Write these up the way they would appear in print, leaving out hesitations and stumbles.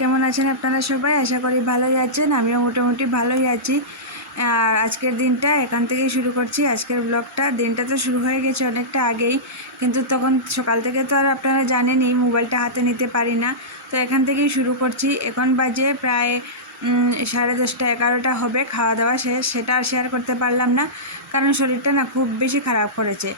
কেমন আছেন আপনারা সবাই? আশা করি ভালোই আছেন। আমিও মোটামুটি ভালোই আছি। আর আজকের দিনটা এখান থেকেই শুরু করছি। আজকের ব্লগটা দিনটা তো শুরু হয়ে গেছে অনেকটা আগেই, কিন্তু তখন সকাল থেকে তো আর আপনারা জানেনই মোবাইলটা হাতে নিতে পারি না। তো এখান থেকেই শুরু করছি। এখন বাজে প্রায় 10:30 11টা হবে। খাওয়া দাওয়া শেষ, সেটা আর শেয়ার করতে পারলাম না, কারণ শরীরটা না খুব বেশি খারাপ করেছে।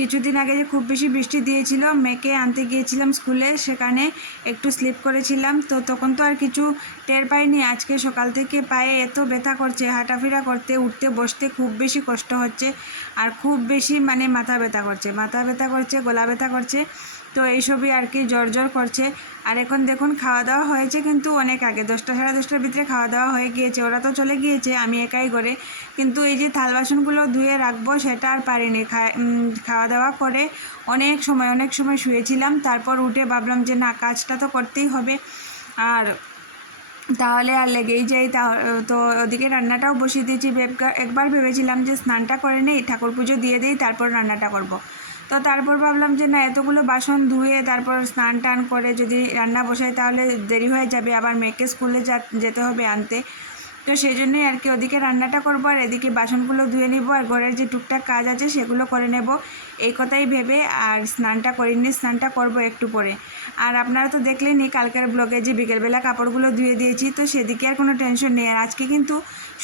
কিছুদিন আগে যে খুব বেশি বৃষ্টি দিয়েছিল, মেয়েকে আনতে গিয়েছিলাম স্কুলে, সেখানে একটু স্লিপ করেছিলাম। তো তখন তো আর কিছু টের পাইনি। আজকে সকাল থেকে পায়ে এত ব্যথা করছে, হাঁটাফেরা করতে উঠতে বসতে খুব বেশি কষ্ট হচ্ছে, আর খুব বেশি মাথা ব্যথা করছে, গলা ব্যথা করছে। তো এইসবই আর কি, জ্বর করছে। আর এখন দেখুন খাওয়া দাওয়া হয়েছে কিন্তু অনেক আগে, 10টা 10:30টার ভিতরে খাওয়া দাওয়া হয়ে গিয়েছে। ওরা তো চলে গিয়েছে, আমি একাই করে। কিন্তু এই যে থাল বাসনগুলো ধুয়ে রাখবো সেটা আর পারিনি। খাওয়া দাওয়া করে অনেক সময় শুয়েছিলাম। তারপর উঠে ভাবলাম যে না, কাজটা তো করতেই হবে, আর তাহলে আর লেগেই যাই। তো ওদিকে রান্নাটাও বসিয়ে দিয়েছি। একবার ভেবেছিলাম যে স্নানটা করে নেই, ঠাকুর পুজো দিয়ে দিই, তারপর রান্নাটা করব। তো তারপর ভাবলাম যে না, এতগুলো বাসন ধুয়ে তারপর স্নান টান করে যদি রান্না বসাই তাহলে দেরি হয়ে যাবে, আবার মেয়েকে স্কুলে যেতে হবে আনতে। তো সেই জন্যই আর কি ওদিকে রান্নাটা করবো আর এদিকে বাসনগুলো ধুয়ে নিব, আর ঘরের যে টুকটাক কাজ আছে সেগুলো করে নেব, এই কথাই ভেবে আর স্নানটা করিনি। স্নানটা করব একটু পরে। আর আপনারা তো দেখলেনই কালকের ব্লগে যে বিকেলবেলা কাপড়গুলো ধুয়ে দিয়েছি, তো সেদিকে আর কোনো টেনশন নেই। আর আজকে কিন্তু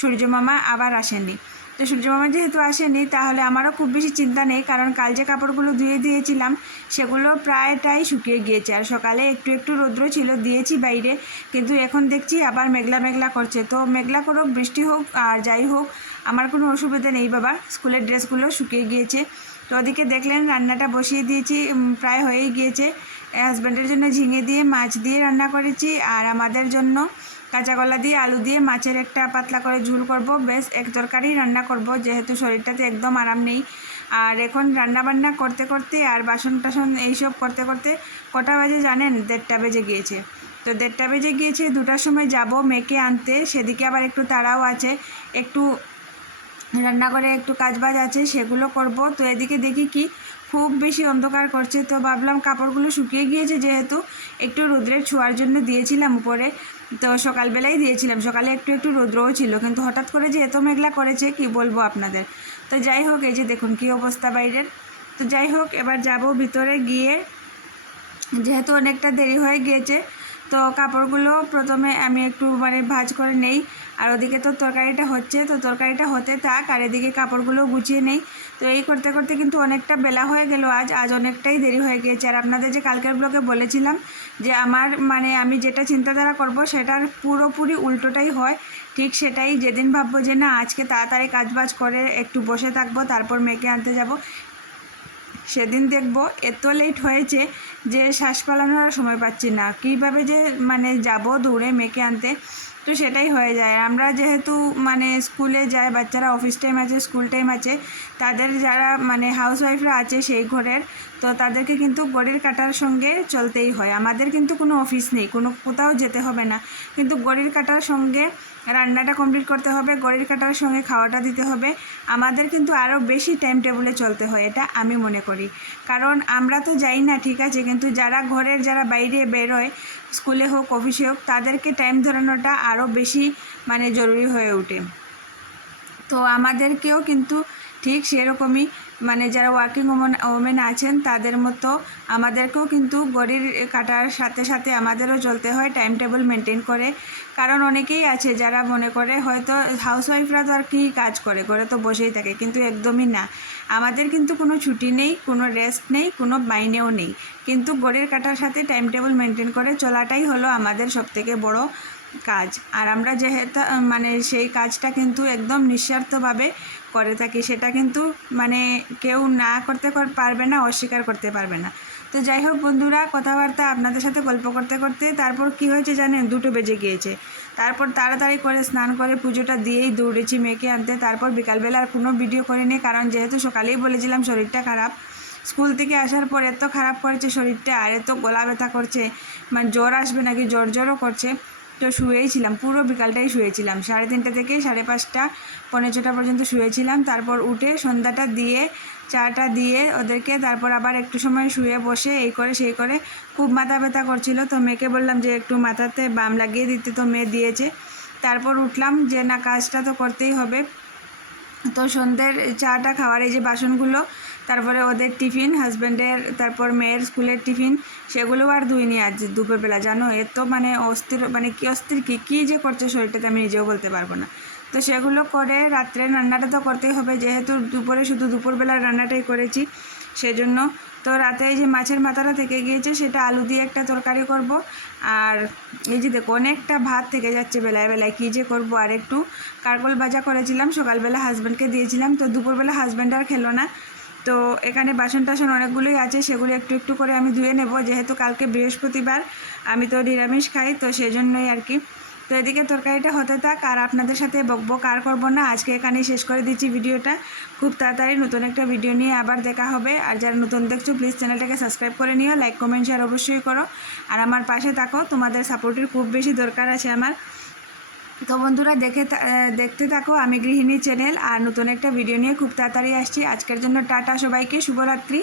সূর্যমামা আবার আসেনি। তো সূর্যমামা যেহেতু আসেনি, তাহলে আমারও খুব বেশি চিন্তা নেই, কারণ কাল যে কাপড়গুলো ধুয়ে দিয়েছিলাম সেগুলো প্রায়টাই শুকিয়ে গিয়েছে। আর সকালে একটু রৌদ্র ছিল, দিয়েছি বাইরে, কিন্তু এখন দেখছি আবার মেঘলা করছে। তো মেঘলা করুক, বৃষ্টি হোক আর যাই হোক, আমার কোনো অসুবিধা নেই বাবা, স্কুলের ড্রেসগুলো শুকিয়ে গিয়েছে। তো ওদিকে দেখলেন রান্নাটা বসিয়ে দিয়েছি, প্রায় হয়েই গিয়েছে। হাজব্যান্ডের জন্য ঝিঙে দিয়ে মাছ দিয়ে রান্না করেছি, আর আমাদের জন্য কাঁচা কলা দিয়ে আলু দিয়ে মাছের একটা পাতলা করে ঝোল করব। বেশ এক তরকারি রান্না করব, যেহেতু শরীরটাতে একদম আরাম নেই। আর এখন রান্নাবান্না করতে করতে আর বাসন টাসন এইসব করতে করতে কটা বাজে জানেন? 1:30 বেজে গিয়েছে। তো 1:30 বেজে গিয়েছে, 2টার সময় যাব মেয়েকে আনতে। সেদিকে আবার একটু তাড়াও আছে, একটু রান্নাঘরে একটু কাজবাজ আছে, সেগুলো করব। তো এদিকে দেখি কি খুব বেশি অন্ধকার করছে। তো ভাবলাম কাপড়গুলো শুকিয়ে গিয়েছে, যেহেতু একটু রোদ্রের ছোঁয়ার জন্য দিয়েছিলাম উপরে। তো সকালবেলাই দিয়েছিলাম, সকালে একটু রোদ্রও ছিল, কিন্তু হঠাৎ করে যে এত মেঘলা করেছে কি বলবো আপনাদের। তো যাই হোক, এই যে দেখুন কি অবস্থা বাইরের। তো যাই হোক, এবার যাব ভিতরে গিয়ে, যেহেতু অনেকটা দেরি হয়ে গিয়েছে। তো কাপড়গুলো প্রথমে আমি একটু ভাঁজ করে নেই, আর ওদিকে তো তরকারিটা হচ্ছে, তো তরকারিটা হতে থাক আর এদিকে কাপড়গুলো গুছিয়ে নেই। তো এই করতে করতে কিন্তু অনেকটা বেলা হয়ে গেল, আজ অনেকটাই দেরি হয়ে গিয়েছে। আর আপনাদের যে কালকের ব্লগে বলেছিলাম যে আমার আমি যেটা চিন্তাধারা করব সেটার পুরোপুরি উল্টোটাই হয়। ঠিক সেটাই, যেদিন ভাববো যে না আজকে তাড়াতাড়ি কাজবাজ করে একটু বসে থাকবো, তারপর মেয়েকে আনতে যাব, সেদিন দেখব এত লেট হয়েছে যে শ্বাস ফেলানোর সময় পাচ্ছি না, কীভাবে যে যাব দৌড়ে মেয়েকে আনতে। তো সেটাই হয়ে যায়। আমরা যেহেতু স্কুলে যায়, বাচ্চারা অফিস টাইম আছে, স্কুল টাইম আছে, তাদের যারা হাউসওয়াইফরা আছে সেই ঘরের, তো তাদেরকে কিন্তু ঘড়ির কাঁটার সঙ্গে চলতেই হয়। আমাদের কিন্তু কোনো অফিস নেই, কোথাও যেতে হবে না, কিন্তু ঘড়ির কাঁটার সঙ্গে রান্নাটা কমপ্লিট করতে হবে, ঘড়ির কাঁটার সঙ্গে খাওয়াটা দিতে হবে। আমাদের কিন্তু আরও বেশি টাইম টেবিলে চলতে হয়, এটা আমি মনে করি। কারণ আমরা তো যাই না ঠিক আছে, কিন্তু যারা বাইরে বেরোয়, স্কুলে হোক অফিসে হোক, তাদেরকে টাইম ধরানোটা আরও বেশি জরুরি হয়ে ওঠে। তো আমাদেরকেও কিন্তু ঠিক সেরকমই, যারা ওয়ার্কিং ওমেন আছেন তাদের মতো আমাদেরকেও কিন্তু ঘড়ির কাঁটার সাথে সাথে আমাদেরও চলতে হয় টাইম টেবিল মেনটেন করে। কারণ অনেকেই আছে যারা মনে করে হয়তো হাউসওয়াইফরা তো আর কী কাজ করে, ঘরে তো বসেই থাকে, কিন্তু একদমই না। আমাদের কিন্তু কোনো ছুটি নেই, কোনো রেস্ট নেই, কোনো মাইনেও নেই, কিন্তু ঘড়ির কাঁটার সাথে টাইম টেবিল মেনটেন করে চলাটাই হলো আমাদের সবথেকে বড় কাজ। আর আমরা যেহেতু সেই কাজটা কিন্তু একদম নিঃস্বার্থভাবে করে থাকি, সেটা কিন্তু কেউ না করতে পারবে না, অস্বীকার করতে পারবে না। তো যাই হোক বন্ধুরা, কথাবার্তা আপনাদের সাথে গল্প করতে করতে তারপর কি হয়েছে জানেন? 2টো বেজে গিয়েছে। তারপর তাড়াতাড়ি করে স্নান করে পুজোটা দিয়েই দৌড়েছি মেয়েকে আনতে। তারপর বিকালবেলা আর কোনো ভিডিও করিনি, কারণ যেহেতু সকালেই বলেছিলাম শরীরটা খারাপ। স্কুল থেকে আসার পর এত খারাপ করেছে শরীরটা, আর এত গলা ব্যথা করছে, জ্বর আসবে নাকি জ্বরও করছে। তো শুয়েই ছিলাম, পুরো বিকালটাই শুয়েছিলাম, 3:30 থেকে 5:30 পৌনে 6টা পর্যন্ত শুয়েছিলাম। তারপর উঠে সন্ধ্যাটা দিয়ে চাটা দিয়ে ওদেরকে তারপর আবার একটু সময় শুয়ে বসে এই করে সেই করে খুব মাথা ব্যথা করছিল। তো মেয়েকে বললাম যে একটু মাথাতে বাম লাগিয়ে দিতে, তো মেয়ে দিয়েছে। তারপর উঠলাম যে না, কাজটা তো করতেই হবে। তো সন্ধ্যের চাটা খাওয়ার এই যে বাসনগুলো, তারপরে ওদের টিফিন, হাজব্যান্ডের, তারপর মেয়ের স্কুলের টিফিন, সেগুলো আর ধুইনি আজ দুপুরবেলা। জানো এত মানে অস্থির, মানে কি অস্থির, কী যে করছে শরীরটাতে আমি নিজেও বলতে পারবো না। তো সেগুলো করে রাত্রে রান্নাটা তো করতেই হবে, যেহেতু দুপুরে শুধু দুপুরবেলার রান্নাটাই করেছি সেজন্য। তো রাতে এই যে মাছের মাথাটা থেকে গিয়েছে, সেটা আলু দিয়ে একটা তরকারি করব। আর এই যে দেখো অনেকটা ভাত থেকে যাচ্ছে বেলায় বেলায়, কী যে করবো। আর একটু কারকল ভাজা করেছিলাম, সকালবেলা হাজব্যান্ডকে দিয়েছিলাম, তো দুপুরবেলা হাজব্যান্ড আর খেলো না। তো এখানে বাসন টাসন অনেকগুলোই আছে, সেগুলো একটু একটু করে আমি ধুয়ে নেব, যেহেতু কালকে বৃহস্পতিবার, আমি তো নিরামিষ খাই, তো সেই জন্যই আর কি। তো এদিকে তরকারিটা হতে থাক, আর আপনাদের সাথে বকবো কার করবো না। আজকে এখানেই শেষ করে দিচ্ছি ভিডিওটা। খুব তাড়াতাড়ি নতুন একটা ভিডিও নিয়ে আবার দেখা হবে। আর যারা নতুন দেখছো প্লিজ চ্যানেলটাকে সাবস্ক্রাইব করে নিও, লাইক কমেন্ট শেয়ার অবশ্যই করো, আর আমার পাশে থাকো। তোমাদের সাপোর্টের খুব বেশি দরকার আছে আমার। তো বন্ধুরা দেখতে থাকো আমি গৃহিণী চ্যানেল, আর নতুন একটা ভিডিও নিয়ে খুব তাড়াতাড়ি আসছি। আজকের জন্য টাটা সবাইকে, শুভরাত্রি।